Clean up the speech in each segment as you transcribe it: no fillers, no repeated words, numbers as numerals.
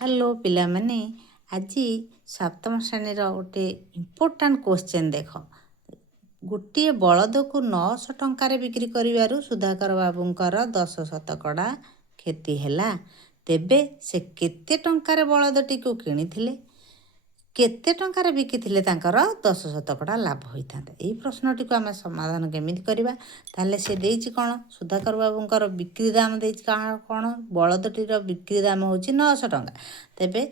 Hello पिलामाने आज सप्तम श्रेणी गोटे इम्पोर्टाट क्वेश्चन देख गोटे बलद को 900 टंकार बिक्री करू सुधाकर बाबूंकर 10 शतकड़ा क्षति है तेबे से केते टंकार बलदटी को किणी केते टंकार बिकिथिले तांकर 10 शतकड़ा लाभ होता। यही प्रश्नटी को आम समाधान केमिति करवा ताले से देछि कौन सुधाकर बाबूंकर बिक्री दाम देछि कौन बलदटीर बिक्री दाम होछि 900 टंका तेबे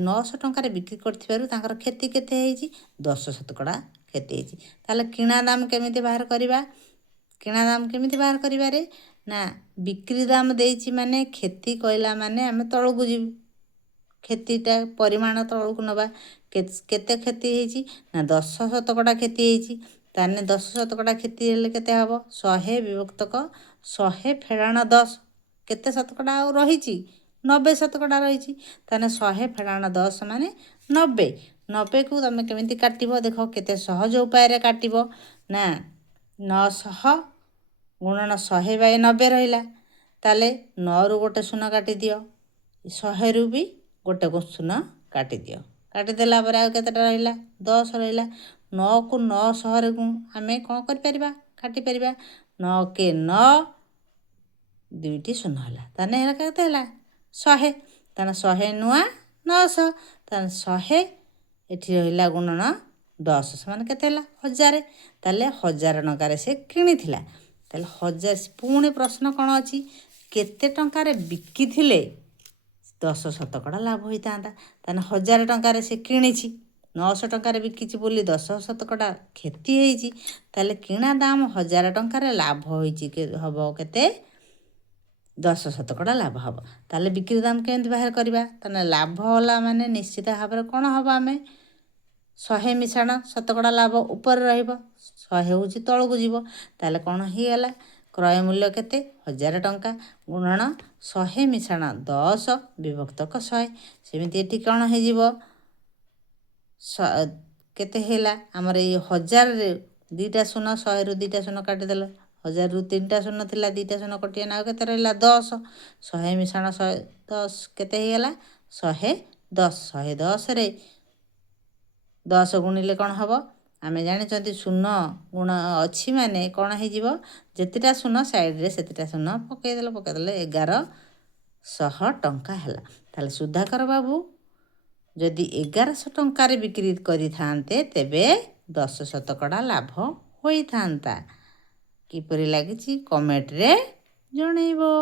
900 टंकार बिक्री करथिबारु तांकर क्षति केते हेछि 10 शतकड़ा क्षति हेछि। ताले किणा दाम केमिति बाहर करवा किणा दाम केमिति बाहर करिवा रे ना बिक्री दाम देछि माने क्षति कहला माने आमे तळकु जीवु क्षतिटा परिमाण तौक नवा केते क्षति होती ना 10 शतकड़ा क्षति होती ताने 10 शतकड़ा क्षति हेले केते हबो 100 विभक्तक 100 फेड़ाण 10 केते शतकड़ा आ रही 90 शतकड़ा रही ताने 100 फेड़ाण 10 माने 90 को तुम केमिति काटिबो देख केते सहज उपाय रे काटिबो ना 900 गुणन 100/90 रहिला ताले 9 रु गोटे शून्य काटि दियो 100 रु भी गोटे को शून्य काटि दियो काटिदेला पर आ केतेटा रहिला 10 रहिला 9 को 900 रे आमे कोन करि परिबा काटि परिबा 9 के 9 दुईटी शून्य होला ताने हेला केते होला 100 ताने 100 नुआ 900 ताने 100 एठी रहिला गुणन 10 समान केते होला 1000 ताले 1000 टंका रे से किनिथिला ताले 1000 पुणे प्रश्न कोन अछि केते टंका रे बिकिथिले 10 शतकड़ा लाभ होता ताने 1000 टंकार से किणी 900 टंकार बिकी बोली 10 शतकड़ा क्षति होती ताले किणा दाम 1000 टंकार लाभ होती हम केते 10 शतकड़ा लाभ हम ताले बिक्री दाम केमती बाहर करवा ताने लाभ होला माने निश्चित भाव में कौन हम आम 100 मिशाण शतकड़ा लाभ ऊपर रहिबो 100 होची तळकु जीवो ताले कौन ही गला क्रय मूल्य केते 1000 टंका गुणन 100 मिशाण 10 विभक्तक 100 सेमिति एठी कौन हे जीवो केते हेला हमर ए 1000 रे दीटा शून्य 100 रु दीटा शून्य काटि देलो 1000 रु तीनटा शून्य थिला दीटा शून्य कटिया ना केते रहला 10 100 मिशाण 110 केते हे गला 110 110 रे 10 गुणिले कौन हबो आमे जानी शून्य गुण अच्छी माने कौन हो जितेटा शून्य साइड रे सेतेटा शून्य पकईदेले 1100 टंका है ताले सुधाकर बाबू जदि 1100 टंकार बिक्री करि थांते तेबे 10 शतकड़ा लाभ होई थांता किपरि लागिछि कमेंट रे जणैबो।